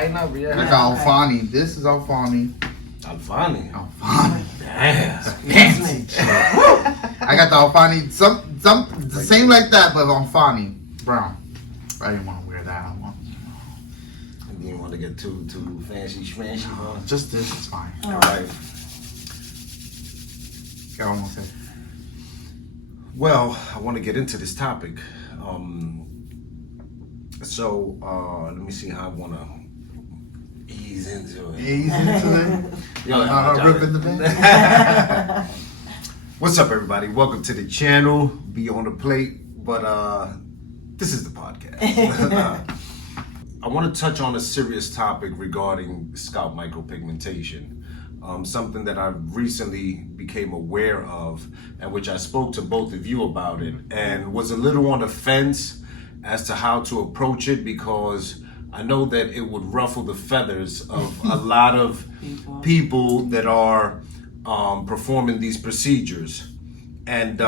vaina, vieja. I got Alfani. This is Alfani. Alfani. Damn. Nasty. I got the Alfani. Some the same like that, but Alfani brown. I didn't want to wear that. You didn't want to get too fancy schmancy, huh? Just this is fine. All right. Got almost it. Well, I want to get into this topic. So let me see how I want to ease into it. Ease into it. Yo, Ripping the band. What's up, everybody? Welcome to the channel. Be on the plate, but this is the podcast. I want to touch on a serious topic regarding scalp micropigmentation. Something that I recently became aware of, and which I spoke to both of you about it, and was a little on the fence as to how to approach it, because I know that it would ruffle the feathers of a lot of people that are performing these procedures. And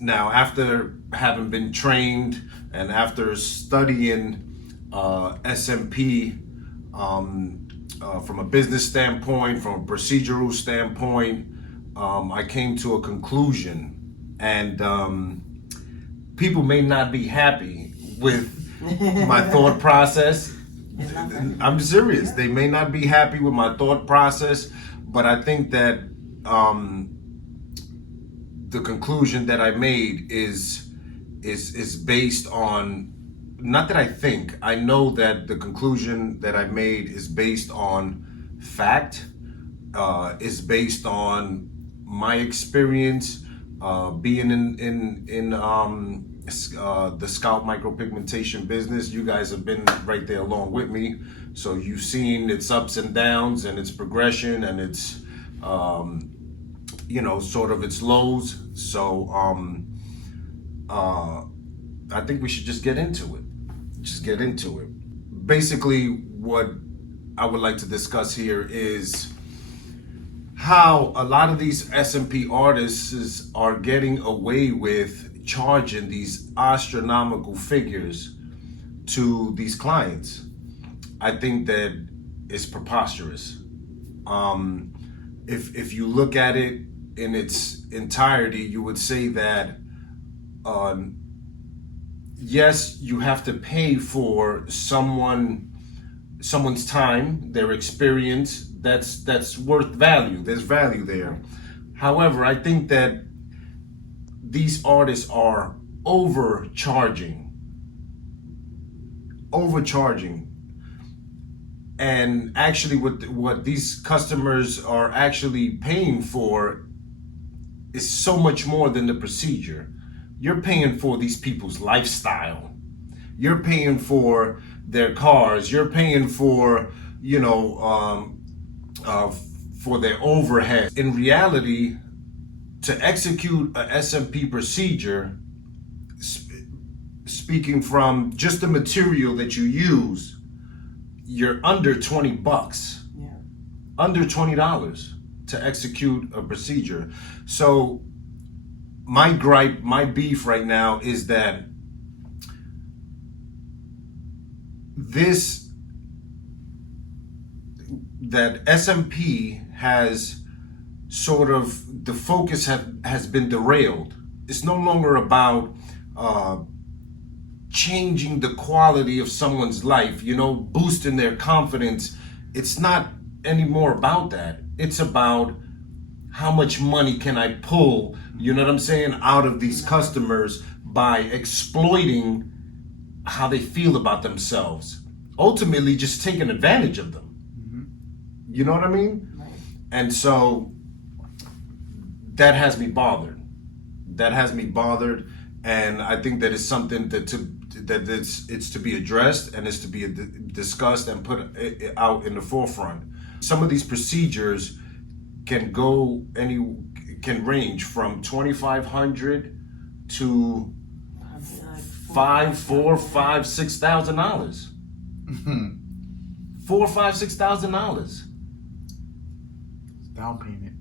now, after having been trained and after studying SMP from a business standpoint, from a procedural standpoint, I came to a conclusion, and people may not be happy with my thought process. I'm serious. They may not be happy with my thought process, but I think that the conclusion that I made is based on, not that I think, I know that the conclusion that I made is based on fact, is based on my experience being in the scalp micropigmentation business. You guys have been right there along with me, so you've seen its ups and downs and its progression and its sort of its lows. So I think we should just get into it. Basically, what I would like to discuss here is how a lot of these SMP artists are getting away with charging these astronomical figures to these clients. I think that it's preposterous. If you look at it in its entirety, you would say that yes, you have to pay for someone's time, their experience. That's worth value. There's value there. However, I think that these artists are overcharging. And actually what these customers are actually paying for is so much more than the procedure. You're paying for these people's lifestyle. You're paying for their cars. You're paying for, for their overhead. In reality, to execute a SMP procedure, speaking from just the material that you use, you're under $20. Yeah. Under $20 to execute a procedure. So my gripe, my beef right now is that that SMP has sort of, the focus has been derailed. It's no longer about changing the quality of someone's life, boosting their confidence. It's not anymore about that. It's about how much money can I pull, out of these customers by exploiting how they feel about themselves. Ultimately, just taking advantage of them. Mm-hmm. You know what I mean? Right. And so that has me bothered. And I think that it's something it's to be addressed, and it's to be discussed and put out in the forefront. Some of these procedures can range from $2,500 to $6,000. $6,000. Down payment.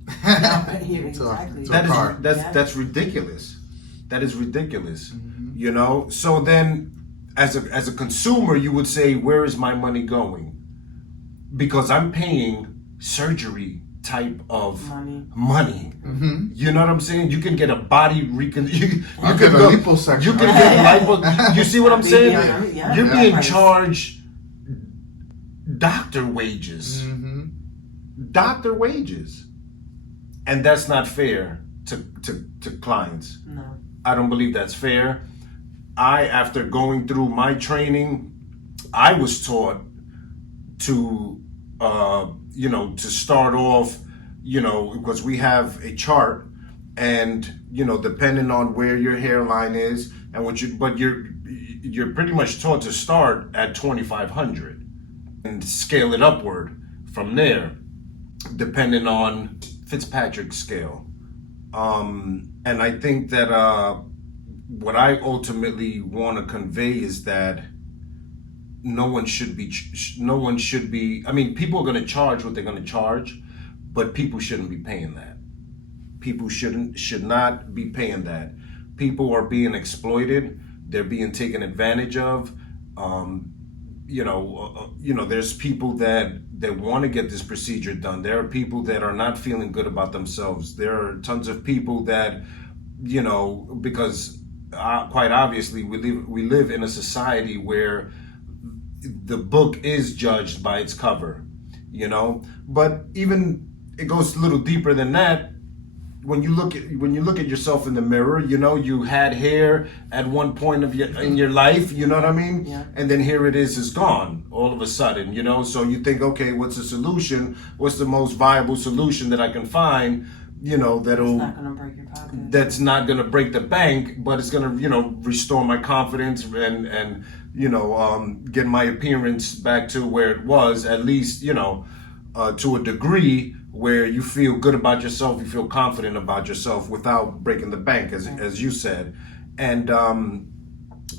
Exactly. That's ridiculous. That is ridiculous. Mm-hmm. So then as a consumer, you would say, where is my money going? Because I'm paying surgery type of money. Mm-hmm. You know what I'm saying? You can get a body you can get a go, liposuction. you can get lipo. You see what I'm saying? Yeah. You're being charged doctor wages. Mm-hmm. Doctor wages. And that's not fair to clients. No. I don't believe that's fair. After going through my training, I was taught to to start off, because we have a chart, and depending on where your hairline is and but you're pretty much taught to start at 2,500 and scale it upward from there, depending on Fitzpatrick's scale. And I think that what I ultimately want to convey is that no one should be, I mean, people are going to charge what they're going to charge, but people shouldn't be paying that. People should not be paying that. People are being exploited. They're being taken advantage of. There's people that want to get this procedure done. There are people that are not feeling good about themselves. There are tons of people that, because quite obviously we live in a society where the book is judged by its cover, but even it goes a little deeper than that. When you look at yourself in the mirror, you had hair at one point in your life, you know what I mean? Yeah. And then here it is gone all of a sudden, so you think, okay, what's the solution? What's the most viable solution that I can find, that'll, It's not gonna break your pocket. That's not gonna break the bank, but it's gonna, restore my confidence and get my appearance back to where it was, at least, to a degree where you feel good about yourself, you feel confident about yourself without breaking the bank, as you said. And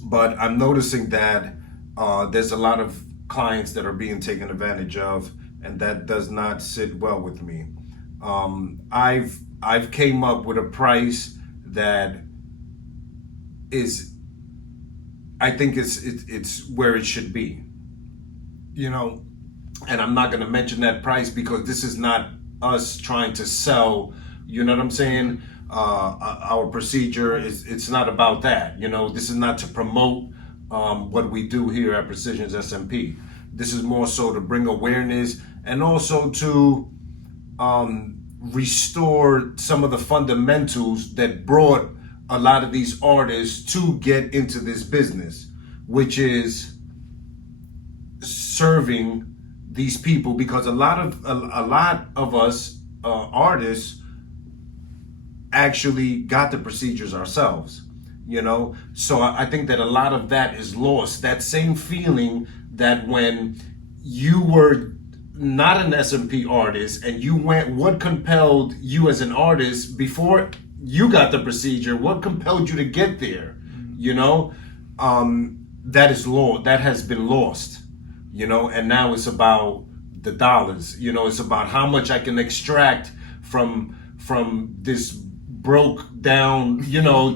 but I'm noticing that there's a lot of clients that are being taken advantage of, and that does not sit well with me. I've came up with a price that is, I think it's where it should be, and I'm not going to mention that price because this is not us trying to sell, you know what I'm saying? Our procedure it's not about that, this is not to promote what we do here at Precision's SMP. This is more so to bring awareness and also to restore some of the fundamentals that brought a lot of these artists to get into this business, which is serving these people, because a lot of us artists actually got the procedures ourselves, so I think that a lot of that is lost. That same feeling that when you were not an SMP artist and you went, what compelled you as an artist before you got the procedure, what compelled you to get there, that is that has been lost, and now it's about the dollars, it's about how much I can extract from this broke down,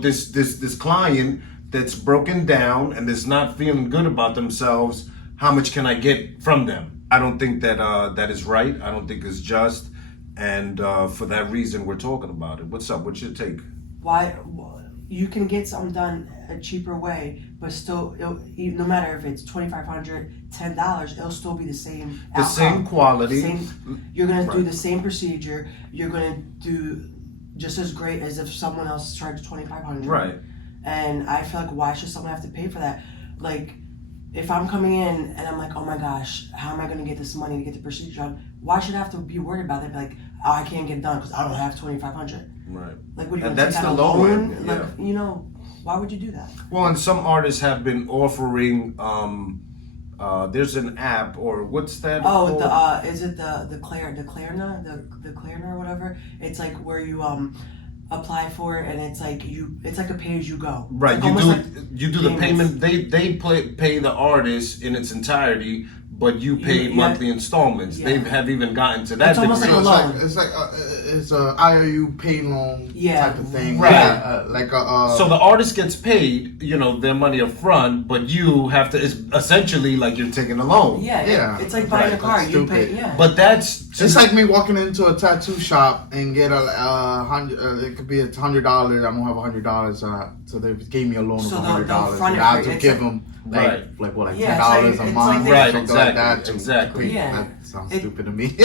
this client that's broken down and that's not feeling good about themselves. How much can I get from them? I don't think that that is right. I don't think it's just, and for that reason we're talking about it. What's up? What's your take? Why you can get something done a cheaper way, but still, no matter if it's $2,500, $10, it'll still be the same outcome. Same quality. You're gonna do the same procedure. You're gonna do just as great as if someone else charged $2,500. Right. And I feel like, why should someone have to pay for that? Like, if I'm coming in and I'm like, oh my gosh, how am I gonna get this money to get the procedure done? Why should I have to be worried about that? Like, oh, I can't get it done because I don't have $2,500. Right. Like, what are you And gonna that's take out the a low loan? end, Like, yeah. Why would you do that? Well, and some artists have been offering. There's an app, or what's that? Oh, called? is it the Klarna or whatever? It's like where you apply for it, and it's like a pay as you go. Right, Like you do the payment. They pay the artist in its entirety, but you pay monthly installments. They have even gotten to that. It's almost degree. like a loan. It's a IOU pay loan type of thing, right? So the artist gets paid, their money up front, but you have to. It's essentially like you're taking a loan. It's like buying a car. You pay, But that's it's like me walking into a tattoo shop and get $100. It could be $100. I'm gonna have $100. So they gave me a loan of $100. I have to give them $10 a month, right? Something like that. Exactly. That sounds stupid to me.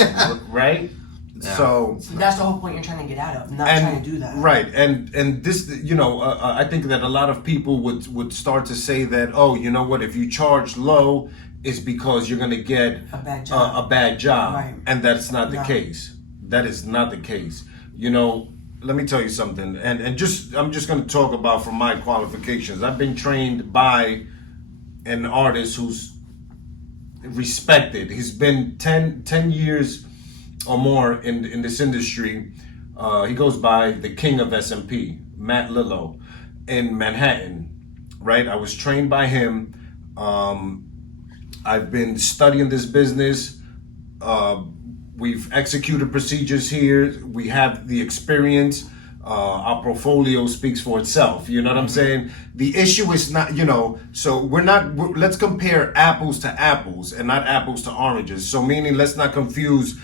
Right. Yeah. So that's the whole point you're trying to get out of, not trying to do that. Right, and this, I think that a lot of people would start to say that, oh, you know what, if you charge low, it's because you're going to get a bad job. Right. And that's not the case. That is not the case. Let me tell you something, and I'm just going to talk about from my qualifications. I've been trained by an artist who's respected. He's been 10 years or more in this industry. He goes by the king of SMP, Matt Lillo, in Manhattan, right? I was trained by him. I've been studying this business. We've executed procedures here. We have the experience. Our portfolio speaks for itself. You know what I'm saying? The issue is not, so let's compare apples to apples and not apples to oranges. So meaning, let's not confuse.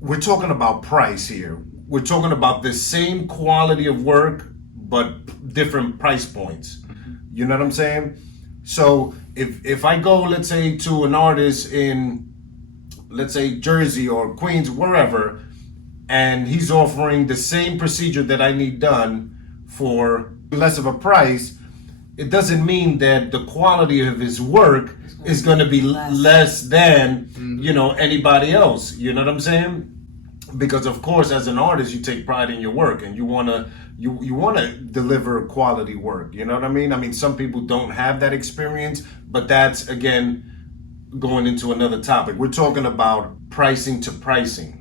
We're talking about price here. We're talking about the same quality of work, but different price points. You know what I'm saying? So if I go, let's say, to an artist in, let's say, Jersey or Queens, wherever, and he's offering the same procedure that I need done for less of a price, it doesn't mean that the quality of his work is going to be less than, anybody else. You know what I'm saying? Because of course, as an artist, you take pride in your work and you want to deliver quality work. You know what I mean? I mean, some people don't have that experience, but that's, again, going into another topic. We're talking about pricing to pricing.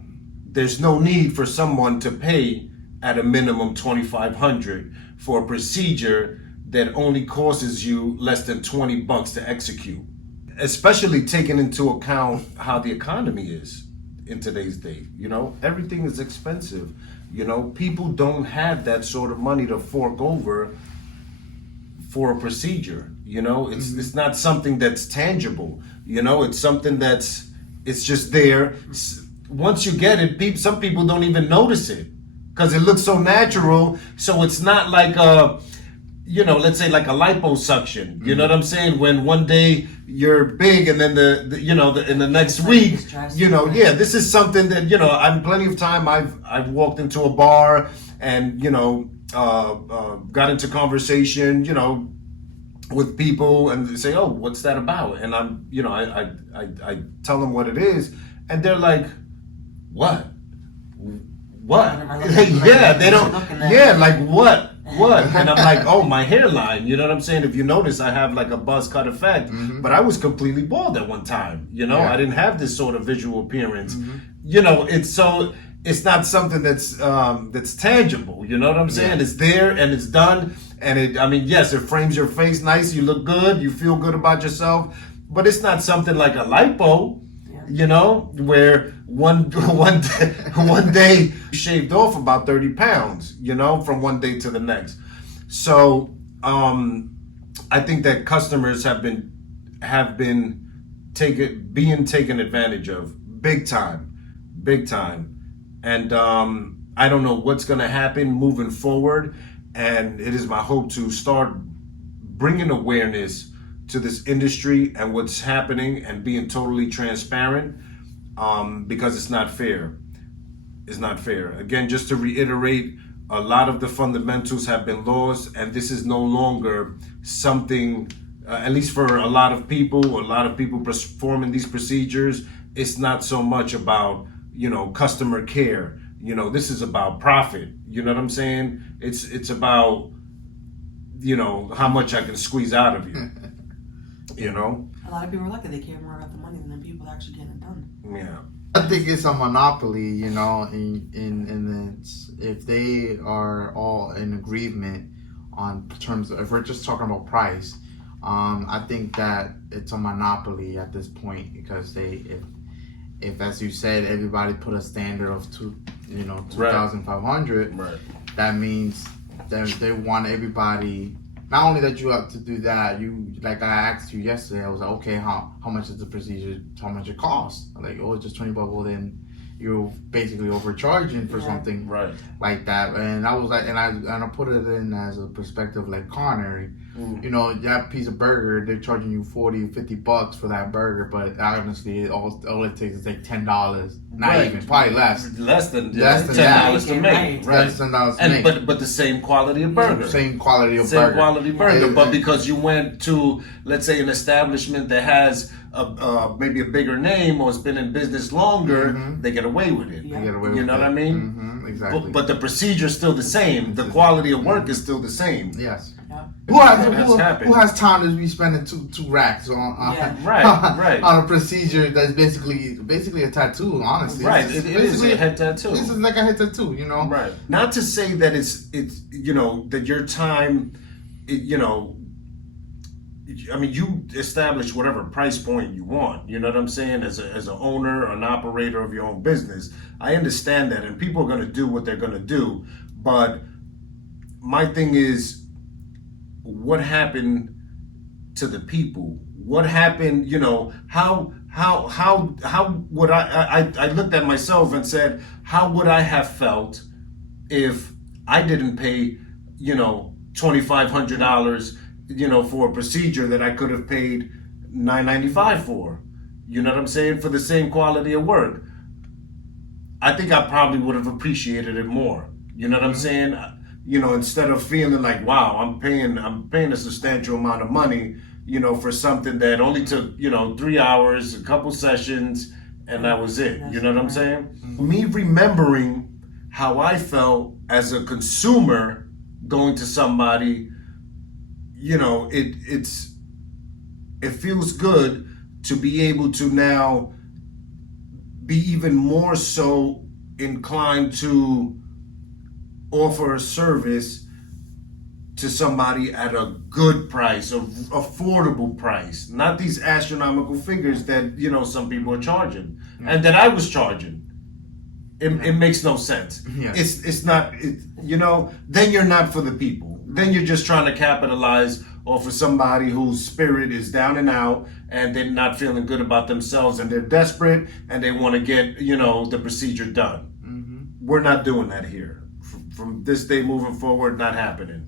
There's no need for someone to pay at a minimum $2,500 for a procedure that only costs you less than $20 to execute, especially taking into account how the economy is in today's day. Everything is expensive. People don't have that sort of money to fork over for a procedure. It's not something that's tangible. It's something it's just there. Once you get it, some people don't even notice it because it looks so natural. So it's not like let's say like a liposuction. You know what I'm saying? When one day you're big and then in the next week, this is something that, I'm plenty of time. I've walked into a bar and, got into conversation, with people and they say, oh, what's that about? And I'm, I tell them what it is and they're like, what? Yeah, they don't, like what? And I'm like, oh, my hairline. You know what I'm saying? If you notice, I have like a buzz cut effect, but I was completely bald at one time. I didn't have this sort of visual appearance. It's not something that's tangible. You know what I'm saying? It's there and it's done. And yes, it frames your face nice. You look good. You feel good about yourself. But it's not something like a lipo, where one day shaved off about 30 pounds, from one day to the next. So I think that customers have been being taken advantage of big time. And I don't know what's going to happen moving forward. And it is my hope to start bringing awareness to this industry and what's happening and being totally transparent, because it's not fair. It's not fair. Again, just to reiterate, a lot of the fundamentals have been lost, and this is no longer something, at least for a lot of people performing these procedures, it's not so much about, customer care. This is about profit. You know what I'm saying? It's about, how much I can squeeze out of you. A lot of people are lucky they care more about the money than the people actually getting it done. Yeah. I think it's a monopoly, and if they are all in agreement on terms of, if we're just talking about price, I think that it's a monopoly at this point because if as you said, everybody put a standard of 2,500, Right. that means they want everybody. Not only that you have to do that, you like I asked you yesterday. I was like, okay, how much is the procedure? How much it costs? Like, oh, it's just $20. Well, then you're basically overcharging for something like that. And I was like, and I put it in as a perspective like culinary. You know, that piece of burger, they're charging you $40, $50 for that burger, but honestly, all it takes is like $10. Not even, probably less. Less than $10 to make. Less than $10 to make. But the same quality of burger. Same quality of Same burger. quality burger. But because you went to, let's say, an establishment that has maybe a bigger name or has been in business longer, they get away with it. Yeah. They get away You with know it. what I mean? Exactly. But the procedure is still the same. The quality of work is still the same. Yes. Yeah. Who has time to be spending two racks on on a procedure that's basically a tattoo? Honestly, Right, it is a head tattoo. This is like a head tattoo, you know. Right. Not to say that it's that your time, I mean, you establish whatever price point you want. You know what I'm saying? As an owner, an operator of your own business, I understand that, and people are going to do what they're going to do. But my thing is, what happened to the people? What happened? How would I looked at myself and said, how would I have felt if I didn't pay, $2,500, for a procedure that I could have paid $995 for? You know what I'm saying? For the same quality of work. I think I probably would have appreciated it more. You know what I'm saying? Instead of feeling like, wow, I'm paying a substantial amount of money, for something that only took, 3 hours, a couple sessions, and that was it. You know what I'm saying? Me remembering how I felt as a consumer going to somebody, it feels good to be able to now be even more so inclined to offer a service to somebody at a good price, a affordable price, not these astronomical figures that some people are charging and that I was charging. It makes no sense. It's not. Then you're not for the people. Then you're just trying to capitalize off of somebody whose spirit is down and out, and they're not feeling good about themselves, and they're desperate, and they want to get the procedure done. We're not doing that here. From this day moving forward, not happening.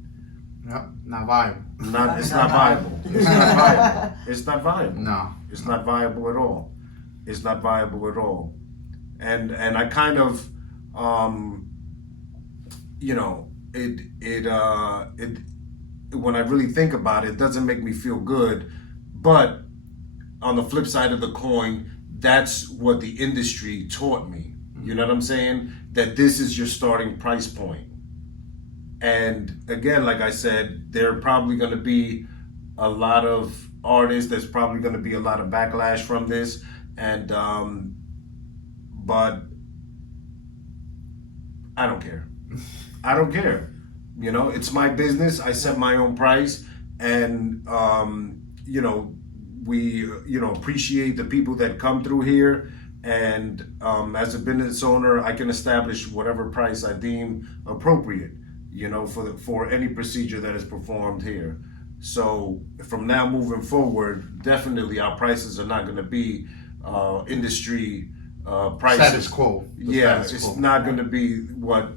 Yep, not viable. It's not viable. It's not viable. It's not viable. No. It's not viable at all. It's not viable at all. And I kind of, when I really think about it, it doesn't make me feel good. But on the flip side of the coin, that's what the industry taught me. You know what I'm saying? That this is your starting price point. And again, like I said, there are probably going to be a lot of artists. There's probably going to be a lot of backlash from this. And, but I don't care. I don't care. It's my business. I set my own price. And, we, appreciate the people that come through here. And as a business owner, I can establish whatever price I deem appropriate, for any procedure that is performed here. So from now moving forward, definitely our prices are not going to be industry prices. Status quo. It's not going to be what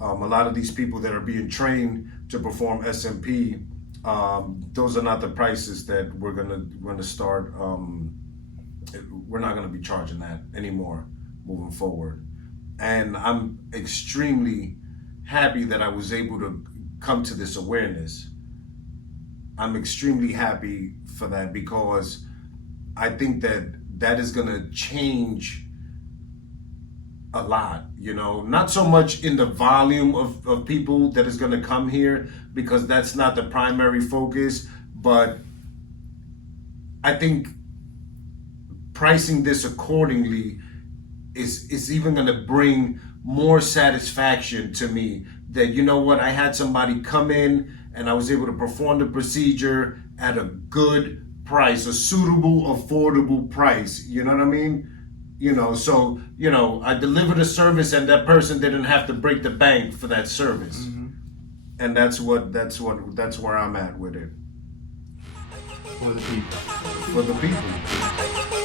a lot of these people that are being trained to perform SMP. Those are not the prices that we're going to start. We're not going to be charging that anymore moving forward. And I'm extremely happy that I was able to come to this awareness. I'm extremely happy for that because I think that is going to change a lot, not so much in the volume of people that is going to come here because that's not the primary focus, but I think pricing this accordingly is even going to bring more satisfaction to me that, you know what, I had somebody come in and I was able to perform the procedure at a good price, a suitable, affordable price. You know what I mean? You know, so, you know, I delivered a service and that person didn't have to break the bank for that service. And that's where I'm at with it. For the people. For the people.